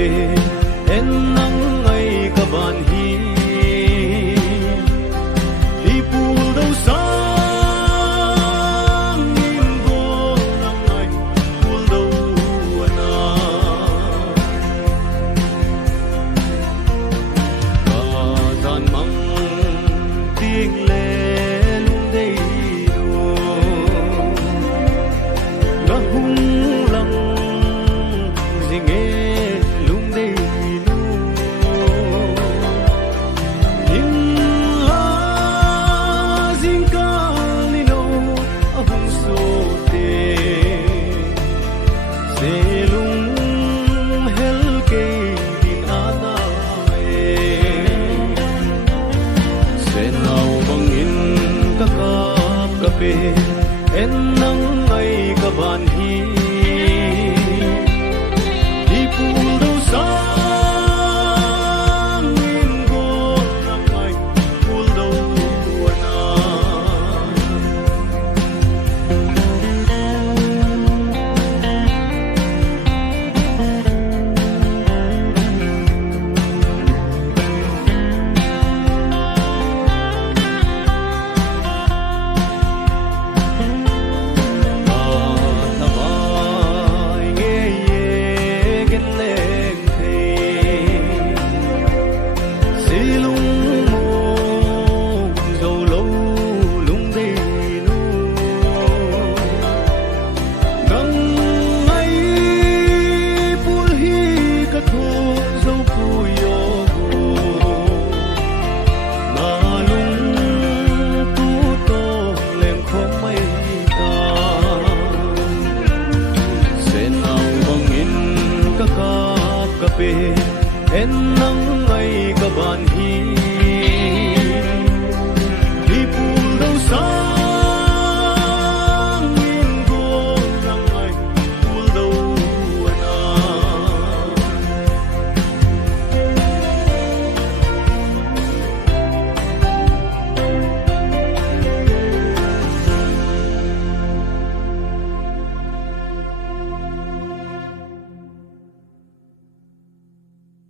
pe en nang ngai ka ban hi hi pul do sang in go nang ngai pul do ana ka tan mang tiếng lệ lung đầy đồ ga hung lăng ding nghe lung đầy đồ in la ding ca li no a hung so te se lung hel ke din ana kakap kape en nang ay kaban hi